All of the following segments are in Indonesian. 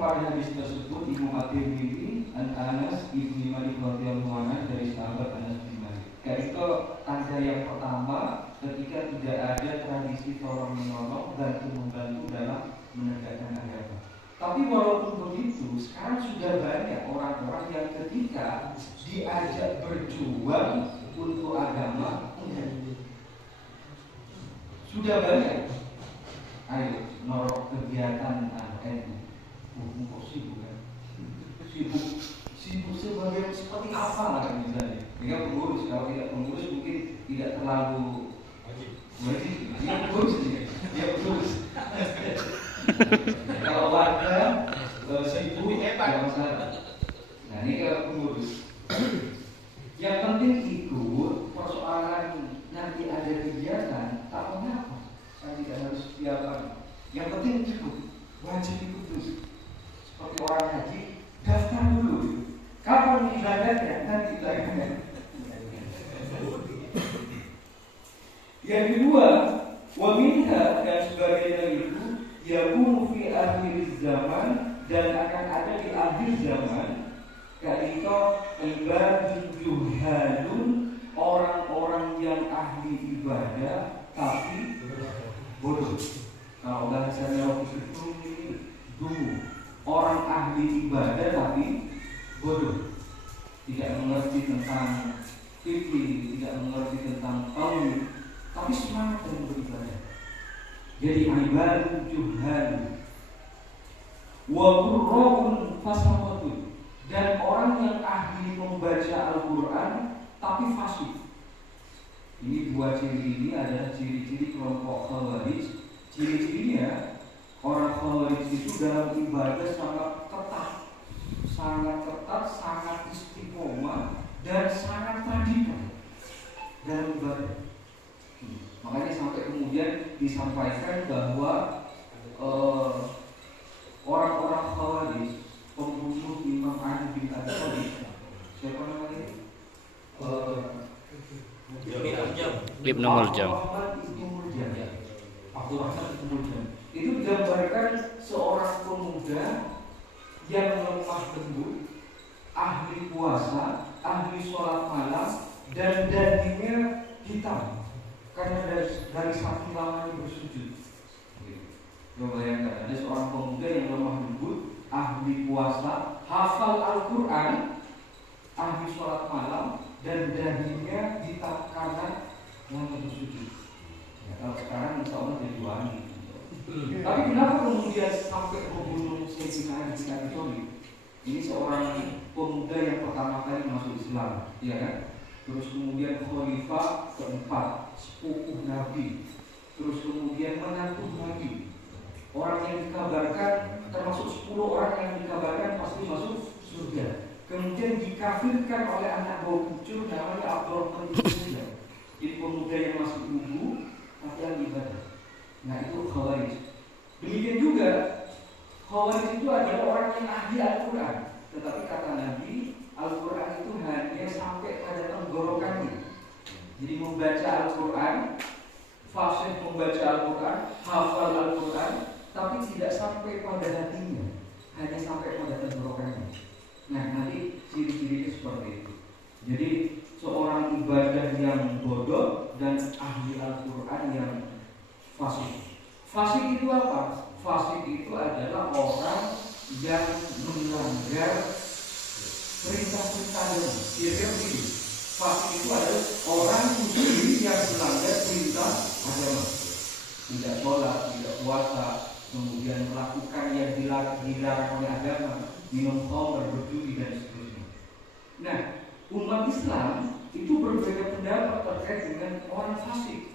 pada hadis tersebut Imam At-Tirmidzi an Anas bin Malik radhiyallahu anhu dari sahabat Anas bin Malik. Yaitu tanda yang pertama ketika tidak ada tradisi tolong menolong dan membantu dalam menegakkan agama. Tapi walaupun begitu, sekarang sudah banyak orang-orang yang ketika diajak berjuang untuk agama, sudah banyak. Ayo, norok kegiatan NU. Kok sibuk kan? Sibuk seperti apa lah misalnya. Dia pengurus, kalau tidak pengurus mungkin tidak terlalu wajib. Dia pengurus dia. Dia pengurus. Kalau warga sibuk tidak masalah. Nah ini kalau pengurus. Yang penting ikut, persoalan nanti ada kegiatan, tak mengapa. Saya tidak harus diapakan. Yang penting ikut, wajib ikut terus. Seperti orang haji, daftar dulu. Kapan ibadahnya? Nanti ibadahnya. Yang kedua, waminha dan sebagainya itu yakunu fi akhir zaman dan akan ada di akhir zaman. Yaitu ibadun juhalun, orang-orang yang ahli ibadah tapi bodoh. Kalau bahasanya waktu itu dulu orang ahli ibadah tapi bodoh, tidak mengerti tentang fikih, tidak mengerti tentang tauhid, tapi semangat dalam beribadah. Jadi ibadun juhalun wa qurra'un fasaqatun, dan orang yang ahli membaca Al-Quran tapi fasik. Ini dua ciri ini adalah ciri-ciri kelompok Khawarij. Ciri-cirinya orang Khawarij itu dalam ibadah sangat ketat, sangat istiqomah dan sangat radikal dalam ibadah. Makanya sampai kemudian disampaikan bahwa orang-orang Khawarij, pembunuh Imam Ali bin Abi Thalib, siapa namanya? Ibnu Muljam. Itu digambarkan seorang pemuda yang lemah lembut, ahli puasa, ahli sholat malam, dan dagingnya hitam karena dari saking lamanya bersujud. Bayangkan ada seorang pemuda yang lemah lembut, ahli puasa, hafal Al-Quran, ahli sholat malam, dan dagingnya hitam karena lama bersujud. Ya, kalau sekarang insya Allah jadi wangi. Tapi kenapa kemudian sampai membunuh Sayyidina Ali bin Abi Thalib? Ini seorang pemuda yang pertama kali masuk Islam, ya kan? Terus kemudian khalifah keempat, sepupu Nabi. Terus kemudian menantu Nabi. Orang yang dikabarkan termasuk 10 orang yang dikabarkan pasti masuk surga. Kemudian dikafirkan oleh anak bau kucur namanya Abdurrahman bin Sufyan. Jadi pemuda yang masih lugu tapi yang ibadah. Nah itu Khawarij. Demikian juga Khawarij itu adalah orang yang ahli Al-Quran, tetapi kata Nabi, Al-Quran itu hanya sampai pada tenggorokannya. Jadi membaca Al-Quran, fasih membaca Al-Quran, hafal Al-Quran, tapi tidak sampai pada hatinya, hanya sampai pada tenggorokannya. Nah nanti ciri-cirinya seperti itu. Jadi seorang ibadah yang bodoh dan ahli Al-Quran yang fasik. Fasik itu apa? Fasik itu adalah orang yang melanggar perintah-perintah agama. Kira-kira begini. Fasik itu adalah orang muslim yang melanggar perintah agama. Tidak sholat, tidak puasa, kemudian melakukan yang dilarang oleh agama, minum khamr, berjudi dan seterusnya. Nah, umat Islam itu berbeda pendapat terkait dengan orang fasik.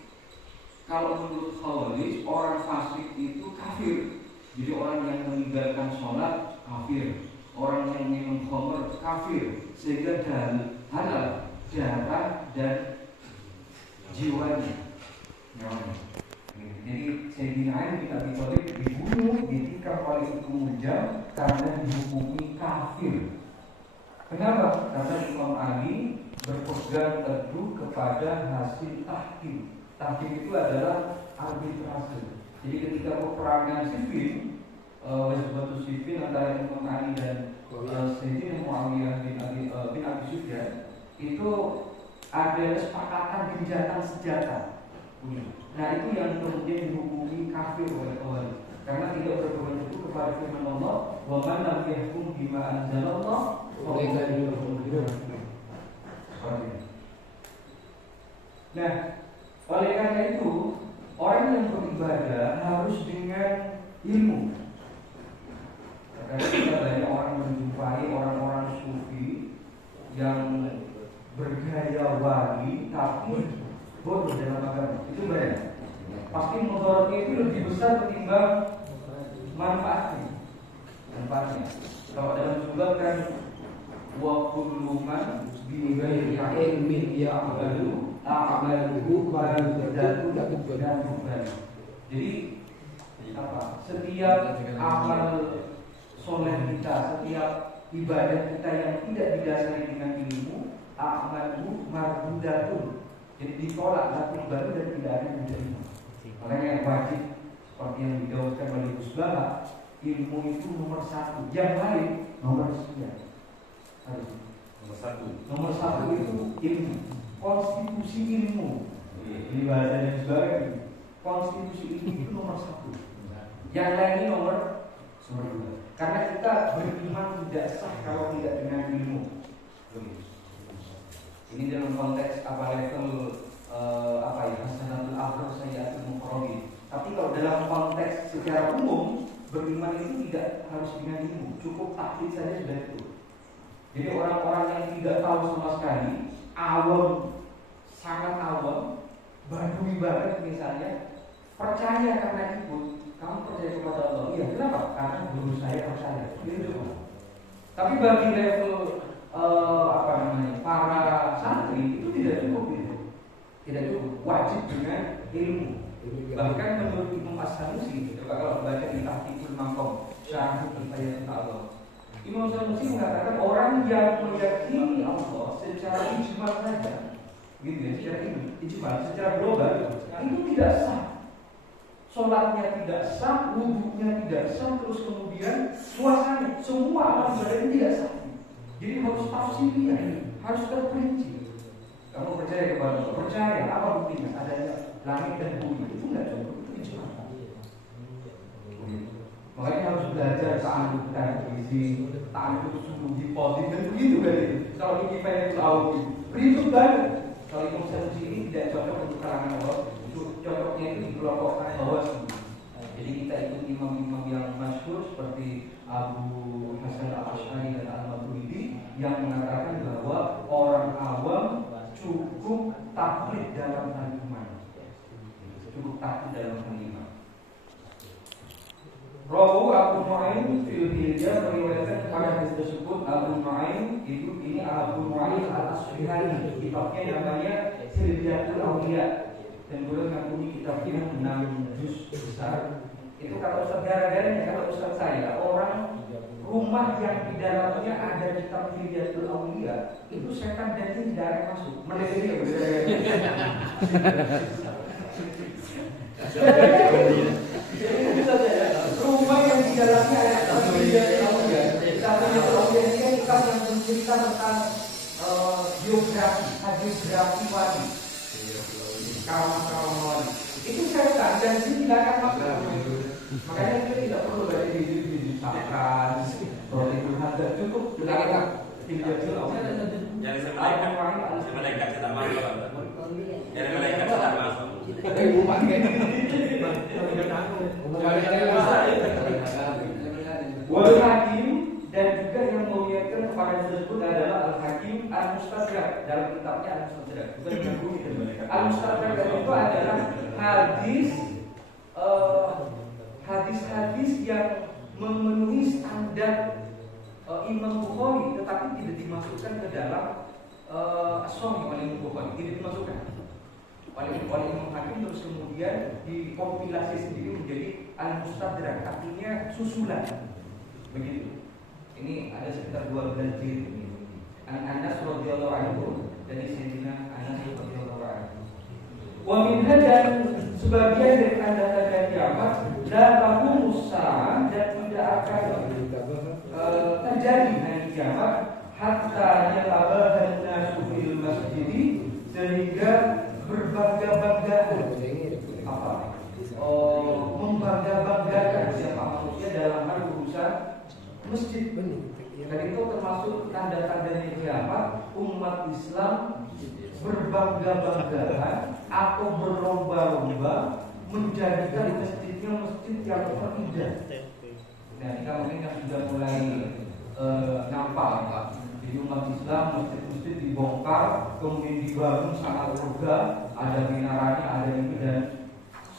Kalau menurut Khawarij, orang fasik itu kafir. Jadi orang yang meninggalkan sholat kafir, orang yang minum khamr kafir, sehingga halal darah dan jiwanya, nyawanya. Jadi Sayyidina Ali bin Abi Thalib dibunuh, ditikam oleh Ibnu Muljam karena dihukumi kafir. Kenapa? Karena Imam Ali berpegang teguh kepada hasil tahkim. Tahkim itu adalah arbitrase. Jadi ketika peperangan sivil, Ghazwatus Siffin antara Imam Ali dan Sayyidina Muawiyah bin Abi Sufyan itu ada kesepakatan gencatan senjata. Nah itu yang kemudian dihukumi kafir oleh Khawarij karena tidak berpegang teguh kepada firman Allah, wa man lam yahkum bima anzalallah fa ulaika humul kafirun. Nah, oleh karena itu orang yang beribadah harus dengan ilmu. Karena kita banyak orang menjumpai orang-orang sufi yang bergaya wali tapi bodoh dalam agama. Itu banyak. Pasti mudaratnya itu lebih besar ketimbang manfaatnya. Kalau dalam surat kan wa kullu man bi ghairi ilmin ya'malu a'maluhu wa yudatu dan bukan. Jadi apa? Setiap amal soleh kita, setiap ibadah kita yang tidak didasari dengan ilmu, a'maluhu mardudatun. Jadi ditolak laku baru dan tidak ada yang diterima. Makanya yang wajib seperti yang dijawabkan oleh Gus Baha, ilmu itu nomor satu, yang lain nomor sekian. Nomor satu itu ilmu, konstitusi ilmu. Ini bahasa yang sebagainya. Konstitusi ilmu itu nomor satu. Yang lainnya nomor dua. Karena kita beriman tidak sah kalau tidak dengan ilmu. Ini dalam konteks apa level hasanatul akhir sayyiatul muqarrabin. Tapi kalau dalam konteks secara umum beriman itu tidak harus dengan ilmu, cukup taklid saja sudah cukup. Jadi orang-orang yang tidak tahu sama sekali, awam, sangat awam, badui banget misalnya, percaya karena ikut. Kamu percaya kepada Allah? Iya, kenapa? Karena guru saya percaya. Itu. Tapi bagi level para santri itu tidak cukup gitu. Tidak cukup, wajib dengan ilmu. Bahkan menurut Imam As-Sanusi, coba kalau baca di Tahqiqul Maqam Syarah Kifayatul Allah, Imam Sanusi mengatakan orang yang meyakini Allah secara ijmal saja, gitu ya, secara ijmal, secara global itu tidak sah. Sholatnya tidak sah, wudhunya tidak sah, terus kemudian puasanya, semua amal ibadah ini tidak sah. Jadi harus tafsirnya, harus terperinci. Kamu percaya kepada Allah? Percaya, apa buktinya? Adanya langit dan bumi, itu tidak cukup, itu ijmal. Makanya harus belajar ta'aluk gizi, ta'aluk suhu, hipotik, dan begitu kan itu. Kalau ini Kifayatul Awam, berhitung banget. Kalau Imam Sanusi ini tidak cocok untuk kalangan Allah, cocoknya itu di kelompok bawah semua. Jadi kita ikut imam-imam yang masyhur seperti Abu Hasan Al-Asy'ari dan Al-Maturidi yang mengatakan bahwa orang awam cukup taklid dalam hal iman. Cukup taklid dalam hal iman. Rawu Abu Nu'aim fil Hilyah meriwayatkan pada hadis tersebut Abu Nu'aim itu ini Abu Nu'aim Al-Asfihani, kitabnya namanya Hilyatul Awliya dan boleh ngampuni kitabnya 6 juz besar. Itu kata Ustaz gara-garanya, kalau Ustaz saya orang rumah yang di dalamnya ada kitab Hilyatul Awliya itu setan dan jin tidak akan masuk. Meneliti ya rumah yang di dalamnya ada kitab Hilyatul Awliya. Kitab Hilyatul Awliya ini kan kitab yang bercerita tentang biografi wali, kawan-kawan wali. Itu setan dan jin tidak akan masuk. Makanya kita tidak perlu baca di makan, protein harga cukup kita Hilyatul Awliya. Jadi malaikat tidak masuk. Jadi malaikat tidak masuk. Wal Hakim dan juga yang melihatkan kepada tersebut adalah Al Hakim Al Mustadrak dalam kitabnya Al Mustadrak. Al Mustadrak itu adalah hadis-hadis yang memenuhi standar Imam Bukhari tetapi tidak dimasukkan ke dalam As-Sahih oleh Imam Bukhari, tidak dimasukkan oleh Imam Hakim, terus kemudian dikompilasi sendiri menjadi Al-Mustadrak, artinya susulan. Begitu. Ini ada sekitar 12 jilid ini. Anas radhiyallahu anhu dari Sayyidina Anas radhiyallahu anhu. Wa min hadan sebagian dari tanda-tanda kiamat la taqumus sa'a dan tidak kiamat hatta yatabahan nasu fil masjid, sehingga berbangga-banggaan membangga-banggakan siapa maksudnya dalam hal urusan masjid. Dan itu termasuk tanda-tandanya kiamat, umat Islam berbangga-banggaan atau berlomba-lomba menjadikan masjidnya masjid yang terindah. Nah, kita mungkin yang sudah mulai nampak. Jadi umat Islam masjid-masjid dibongkar, kemudian dibangun sangat megah, ada minaranya, ada ini dan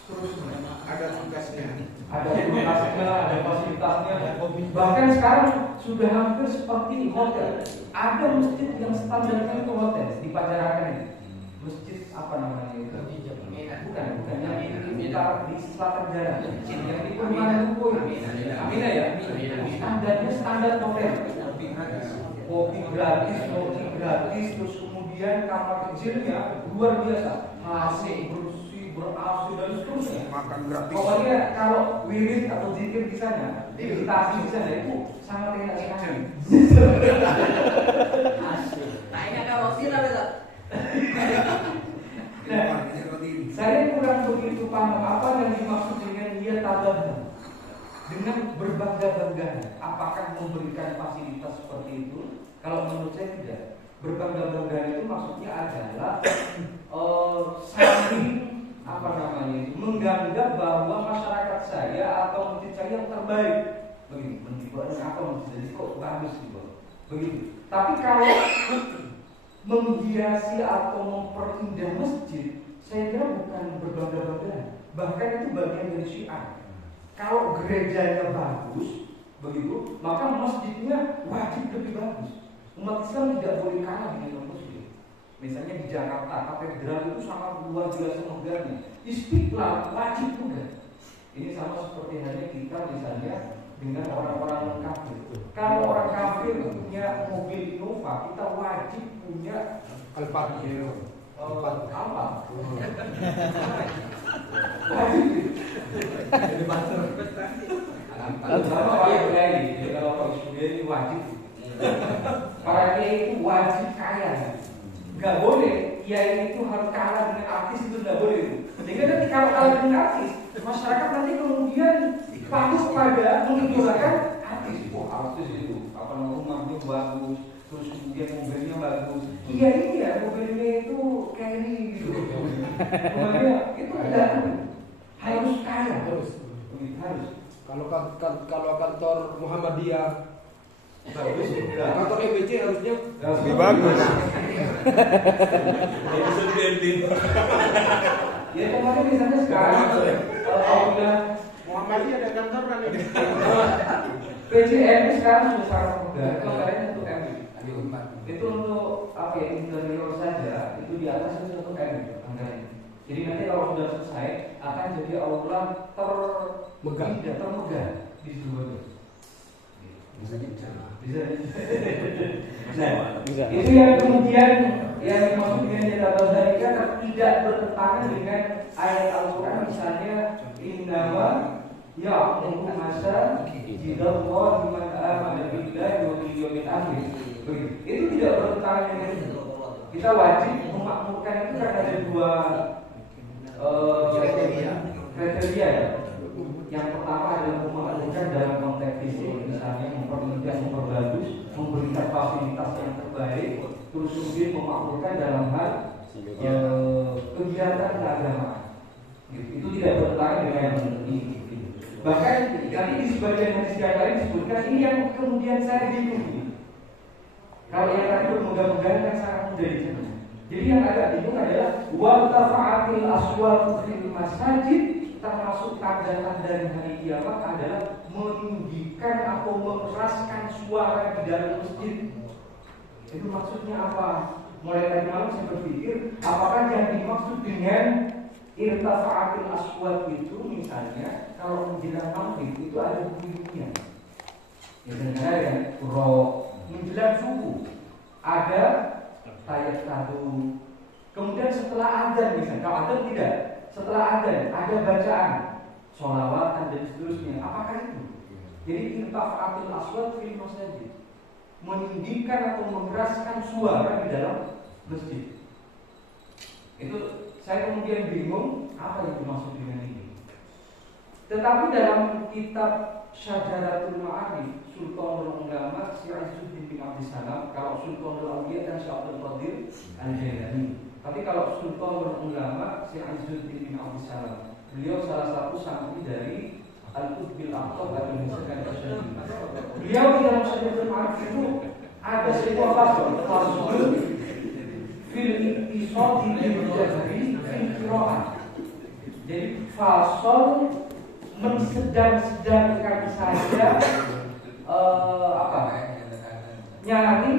seterusnya. Ada tugasnya, ada fasilitasnya. Bahkan sekarang sudah hampir seperti hotel. Ada masjid yang standarnya itu hotel di Pajarakan ini. Masjid apa namanya itu? Bukan yang di selatan jalan, yang di perumahan Ruko. Aminah ya. Standarnya standar hotel. Kopi gratis, terus kemudian kamar kecilnya luar biasa, AC bersih, ber-AC dan seterusnya. Makan gratis. Pokoknya kalau wirid atau zikir di sana, meditasi di sana itu sangat enak sekali. Tanya kalau sila betul. Nah, saya kurang begitu paham apa yang dimaksud dengan dia tabah. Dengan berbangga-bangga, apakah memberikan fasilitas seperti itu? Kalau menurut saya tidak. Berbangga-bangga itu maksudnya adalah saling menganggap bahwa masyarakat saya atau masjid saya yang terbaik. Begini, menurut apa masjid jadi kok bagus gitu. Begitu. Tapi kalau menghiasi atau memperindah masjid, saya kira bukan berbangga-bangga. Bahkan itu bagian dari syiar. Kalau gerejanya bagus, begitu, maka masjidnya wajib lebih bagus. Umat Islam tidak boleh kalah dengan masjid. Misalnya di Jakarta, katedral itu sangat luar biasa megahnya. Istiqlal wajib juga. Ini sama seperti halnya kita misalnya dengan orang-orang kafir. Kalau orang kafir punya mobil Innova, kita wajib punya Alphard. Apa? Wajib. Jadi pastor. Sama orang Kiai, jadi kalau orang Kiai itu wajib. Para Kiai itu wajib kaya. Gak boleh Kiai itu harus kalah dengan artis, itu gak boleh. Sehingga nanti kalau kalah dengan artis, masyarakat nanti kemudian fokus pada mengidolakan artis. Wah, artis itu apa namanya, rumahnya bagus, terus kemudian mobilnya bagus. Iya iya, mobilnya itu kayak ini gitu. Mobilnya itu enggak harus kaya, harus. Kalau kantor Muhammadiyah bagus, kantor EBC harusnya lebih bagus. Ya kemarin misalnya sekarang apabila Muhammadiyah ada kantor kan ini. PJN sekarang sudah sangat mudah. Kemarin untuk MI. Itu untuk apa ya, interior saja itu di atas itu untuk MI anggarannya. Jadi nanti kalau sudah selesai akan jadi aula termegah di seluruh. Bisa. Nah, itu yang kemudian yang dimaksud dengan jadwal zalika tidak bertentangan dengan ayat Al-Quran misalnya innama ya'muru masa jidallahu liman amana billahi wa bil yawmil akhir. Itu tidak bertentangan dengan itu. Kita wajib memakmurkan itu karena ada dua kriteria ya. Yang pertama adalah memakmurkan dalam konteks fisik, misalnya mempermudah, memperbagus, memberikan fasilitas yang terbaik, terus kemudian memakmurkan dalam hal kegiatan keagamaan. Itu tidak bertentangan dengan ini. Bahkan nanti di sebagian hadis yang lain disebutkan ini yang kemudian saya bingung. Kalau yang tadi bermudah-mudahan kan sangat mudah dicerna. Jadi yang agak bingung adalah wa tafa'atil aswatu fil masajid, termasuk tanda-tanda dari hari kiamat adalah meninggikan atau mengeraskan suara di dalam masjid. Itu maksudnya apa? Mulai tadi malam saya berpikir, apakah yang dimaksud dengan irtafa'atil aswat itu misalnya kalau menjelang maghrib itu ada bunyinya. Ya dengar ya, menjelang subuh ada tayat kadu. Kemudian setelah adzan misalnya, kalau adzan tidak, setelah adzan ada bacaan sholawatan dan seterusnya. Apakah itu? Jadi irtafa'atil aswat fil masjid. meninggikan atau mengeraskan suara di dalam masjid. Itu saya kemudian bingung apa yang dimaksud dengan ini. Tetapi dalam kitab Syajaratul Ma'arif Sultanul Ulama Syekh Izzuddin bin Abdissalam, kalau Sultanul Awliya dan Syekh Abdul Qadir Al-Jailani. Tapi kalau Sultanul Ulama Syekh Izzuddin bin Abdissalam, beliau salah satu santri dari Al-Qutbil Aqtab Al-Musa dan Al-Syadid. Beliau di dalam Syajaratul Ma'arif itu ada sebuah fasal fil iktisadi bil jahri fil qiraah. Jadi fasal mensedang-sedangkan saja nyari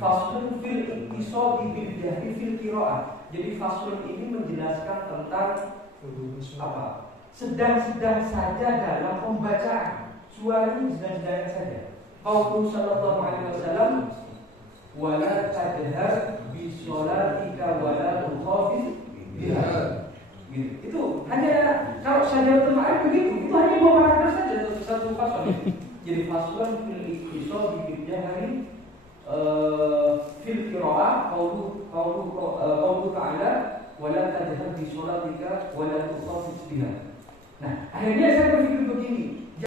faslun fil iktisadi bil jahri fil qiraah. Jadi faslun ini menjelaskan tentang sedang-sedang saja dalam pembacaan. Suaranya sedang-sedang saja. Qaulu sallallahu alaihi wasallam wala tajhar bi sholatika wala tukhafit biha. Gitu. Itu hanya kalau Syajaratul Ma'arif begitu, itu hanya 2 paragraf saja satu pasal. Jadi faslun fil iktisadi bil jahri fil qiraah qaulu ta'ala wala tajhar bi sholatika wala tukhafit biha. Nah, akhirnya saya berpikir begini,